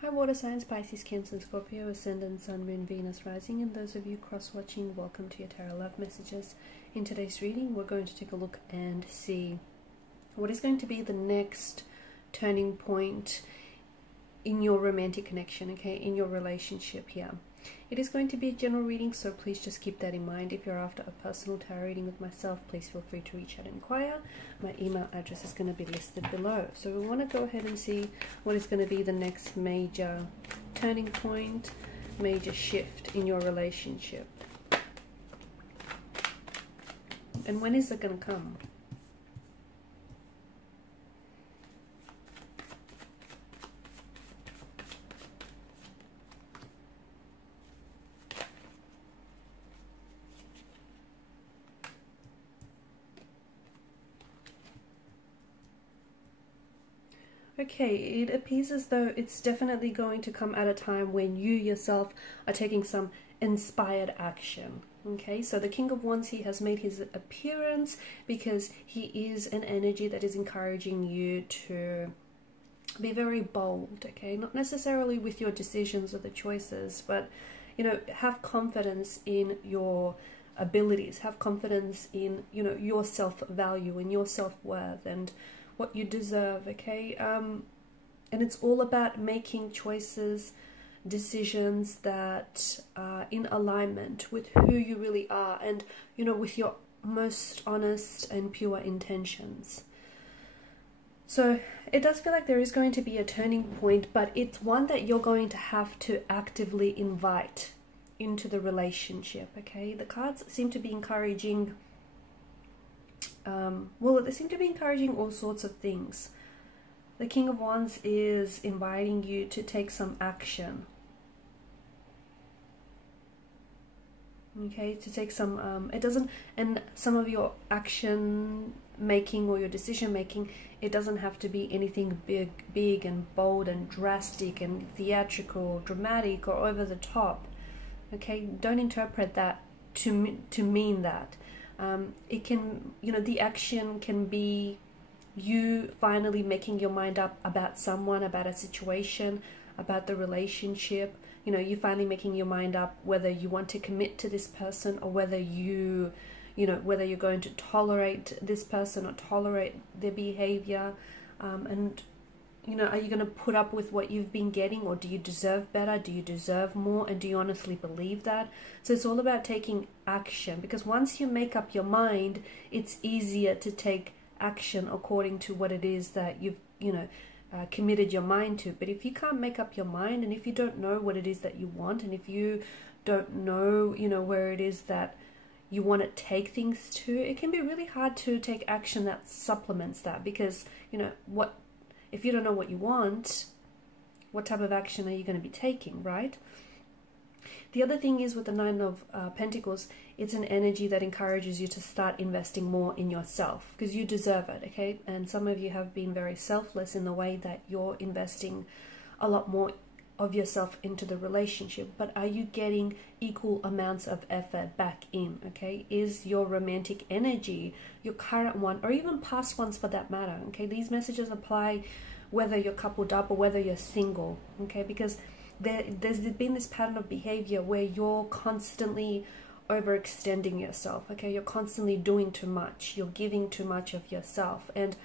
Hi water signs, Pisces, Cancer, and Scorpio, Ascendant, Sun, Moon, Venus, Rising, and those of you cross-watching, welcome to your Tarot Love Messages. In today's reading, we're going to take a look and see what is going to be the next turning point in your romantic connection, okay, in your relationship here. It is going to be a general reading, so please just keep that in mind. If you're after a personal tarot reading with myself, please feel free to reach out and inquire. My email address is going to be listed below. So we want to go ahead and see what is going to be the next major turning point, major shift in your relationship. And when is it going to come? Okay, it appears as though it's definitely going to come at a time when you yourself are taking some inspired action. Okay, so the King of Wands, he has made his appearance because he is an energy that is encouraging you to be very bold, okay? Not necessarily with your decisions or the choices, but, you know, have confidence in your abilities, have confidence in, you know, your self-value and your self-worth and what you deserve, okay? And it's all about making choices, decisions that are in alignment with who you really are and, you know, with your most honest and pure intentions. So it does feel like there is going to be a turning point, but it's one that you're going to have to actively invite into the relationship, okay? The cards seem to be encouraging well, they seem to be encouraging all sorts of things. The King of Wands is inviting you to take some action. Okay, to take some, it doesn't, and some of your action making or your decision making, it doesn't have to be anything big and bold and drastic and theatrical, dramatic or over the top. Okay, don't interpret that to mean that. It can, you know, the action can be you finally making your mind up about someone, about a situation, about the relationship. You know, you finally making your mind up whether you want to commit to this person or whether you know, whether you're going to tolerate this person or tolerate their behavior. And, you know, are you going to put up with what you've been getting, or do you deserve better? Do you deserve more? And do you honestly believe that? So it's all about taking action, because once you make up your mind, it's easier to take action according to what it is that you've, you know, committed your mind to. But if you can't make up your mind, and if you don't know what it is that you want, and if you don't know, you know, where it is that you want to take things to, it can be really hard to take action that supplements that, because, you know, if you don't know what you want, what type of action are you going to be taking, right? The other thing is with the Nine of Pentacles, it's an energy that encourages you to start investing more in yourself, because you deserve it, okay? And some of you have been very selfless in the way that you're investing a lot more of yourself into the relationship. But are you getting equal amounts of effort back in, okay? Is your romantic energy, your current one, or even past ones for that matter, okay? These messages apply whether you're coupled up or whether you're single, okay? Because there's been this pattern of behavior where you're constantly overextending yourself, okay? You're constantly doing too much, you're giving too much of yourself, and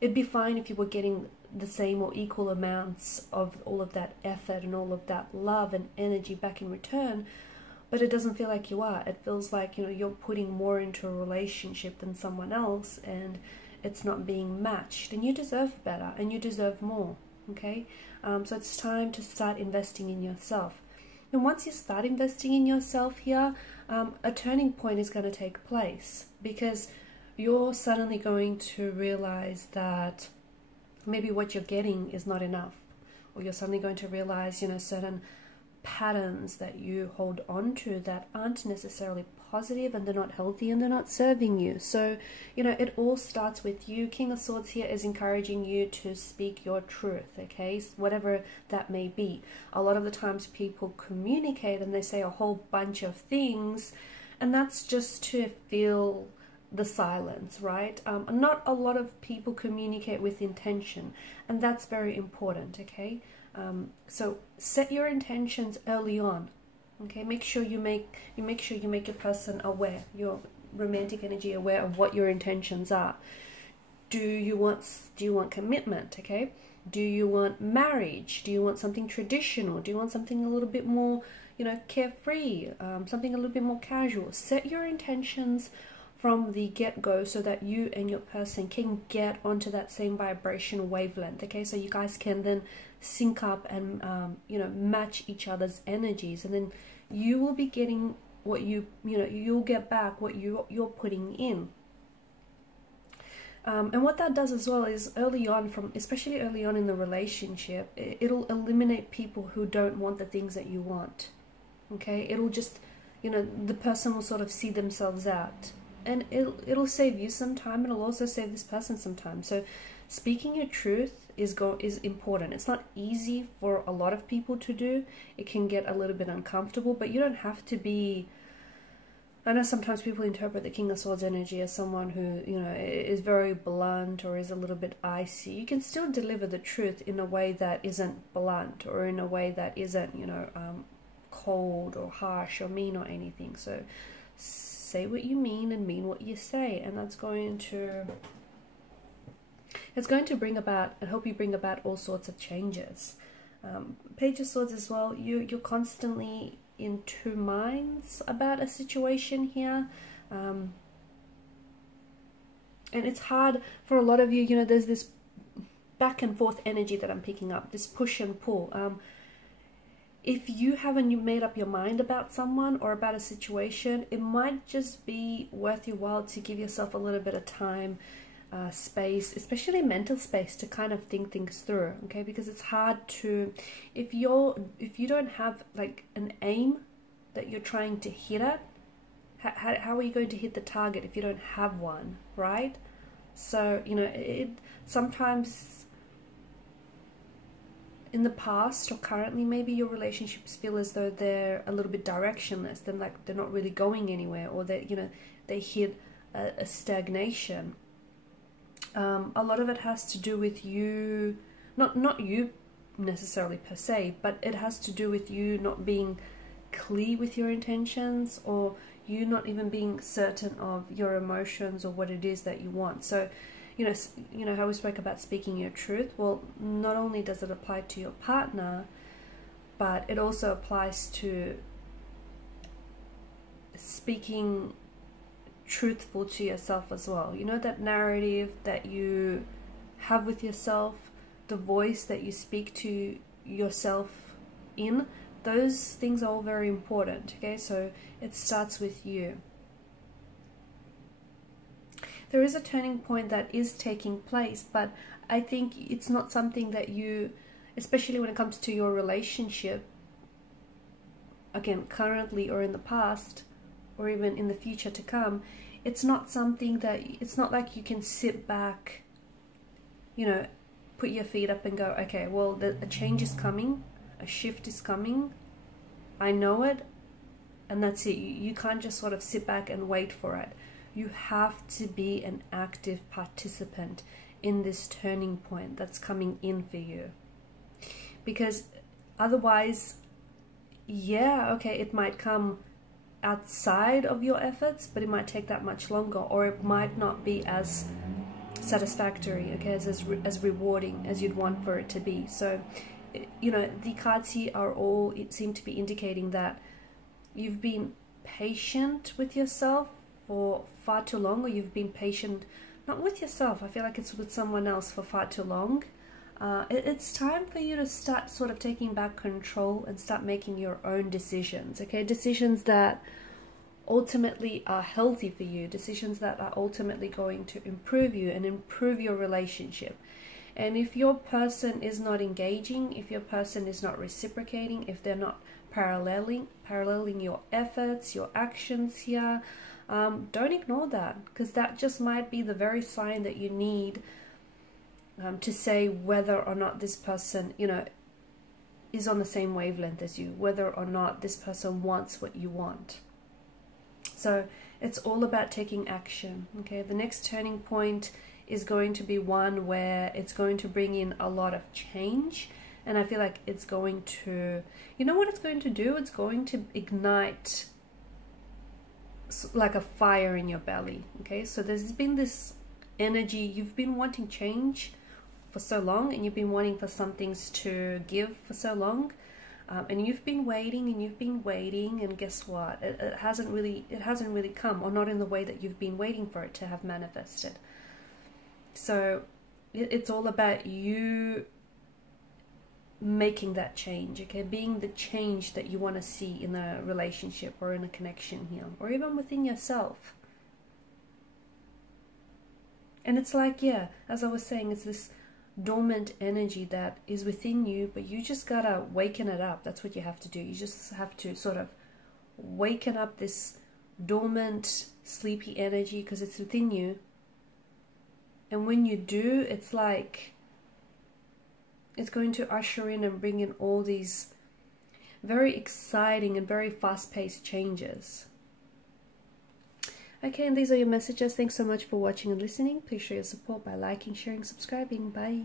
it'd be fine if you were getting the same or equal amounts of all of that effort and all of that love and energy back in return, but it doesn't feel like you are. It feels like, you know, you're putting more into a relationship than someone else, and it's not being matched, and you deserve better and you deserve more, okay? So it's time to start investing in yourself. And once you start investing in yourself here, a turning point is going to take place, because you're suddenly going to realize that maybe what you're getting is not enough, or you're suddenly going to realize, you know, certain patterns that you hold on to that aren't necessarily positive, and they're not healthy, and they're not serving you. So, you know, it all starts with you. King of Swords here is encouraging you to speak your truth, okay? Whatever that may be. A lot of the times people communicate and they say a whole bunch of things, and that's just to feel the silence, right? Not a lot of people communicate with intention, and that's very important, okay? So set your intentions early on. Okay, make sure you make your person aware, your romantic energy aware of what your intentions are. Do you want commitment? Okay, do you want marriage? Do you want something traditional? Do you want something a little bit more, carefree, something a little bit more casual? Set your intentions from the get-go so that you and your person can get onto that same vibrational wavelength. Okay, so you guys can then sync up and match each other's energies, and then you will be getting what you'll get back what you're putting in. And what that does as well is especially early on in the relationship, it'll eliminate people who don't want the things that you want. Okay, it'll just, the person will sort of see themselves out, and it'll save you some time, and it'll also save this person some time. So speaking your truth is important. It's not easy for a lot of people to do. It can get a little bit uncomfortable, but you don't have to be. I know sometimes people interpret the King of Swords energy as someone who, is very blunt or is a little bit icy. You can still deliver the truth in a way that isn't blunt, or in a way that isn't, cold or harsh or mean or anything. So say what you mean and mean what you say, and that's going to bring about and help you bring about all sorts of changes. Page of Swords as well, you're constantly in two minds about a situation here, and it's hard for a lot of you. There's this back and forth energy that I'm picking up, this push and pull. If you haven't made up your mind about someone or about a situation, it might just be worth your while to give yourself a little bit of time, space, especially mental space, to kind of think things through. Okay, because it's hard to, if you don't have like an aim that you're trying to hit at, how are you going to hit the target if you don't have one, right? So sometimes in the past or currently, maybe your relationships feel as though they're a little bit directionless, then like they're not really going anywhere, or they they hit a stagnation. A lot of it has to do with you, not you necessarily per se, but it has to do with you not being clear with your intentions, or you not even being certain of your emotions or what it is that you want. So how we spoke about speaking your truth. Well, not only does it apply to your partner, but it also applies to speaking truthful to yourself as well. That narrative that you have with yourself, the voice that you speak to yourself in, those things are all very important. Okay, so it starts with you. There is a turning point that is taking place, but I think it's not something that you, especially when it comes to your relationship, again, currently or in the past, or even in the future to come, it's not something that, it's not like you can sit back, put your feet up and go, okay, well, a change is coming, a shift is coming, I know it, and that's it. You can't just sort of sit back and wait for it. You have to be an active participant in this turning point that's coming in for you. Because otherwise, yeah, okay, it might come outside of your efforts, but it might take that much longer, or it might not be as satisfactory, okay, as rewarding as you'd want for it to be. So, the cards here are all, it seem to be indicating that you've been patient with yourself for far too long, or you've been patient, not with yourself, I feel like it's with someone else for far too long. It's time for you to start sort of taking back control and start making your own decisions, okay? Decisions that ultimately are healthy for you, decisions that are ultimately going to improve you and improve your relationship. And if your person is not engaging, if your person is not reciprocating, if they're not paralleling your efforts, your actions here, don't ignore that, because that just might be the very sign that you need to say whether or not this person, is on the same wavelength as you, whether or not this person wants what you want. So it's all about taking action, okay? The next turning point is going to be one where it's going to bring in a lot of change, And I feel like it's going to, you know what it's going to do? It's going to ignite like a fire in your belly. Okay, so there's been this energy, you've been wanting change for so long, and you've been wanting for some things to give for so long, and you've been waiting and you've been waiting, and guess what? It hasn't really come, or not in the way that you've been waiting for it to have manifested. So it's all about you making that change, okay? Being the change that you want to see in a relationship or in a connection here, or even within yourself. And it's like, yeah, as I was saying, it's this dormant energy that is within you, but you just gotta waken it up. That's what you have to do. You just have to sort of waken up this dormant, sleepy energy, because it's within you. And when you do, it's like it's going to usher in and bring in all these very exciting and very fast-paced changes. Okay, and these are your messages. Thanks so much for watching and listening. Please show your support by liking, sharing, subscribing. Bye.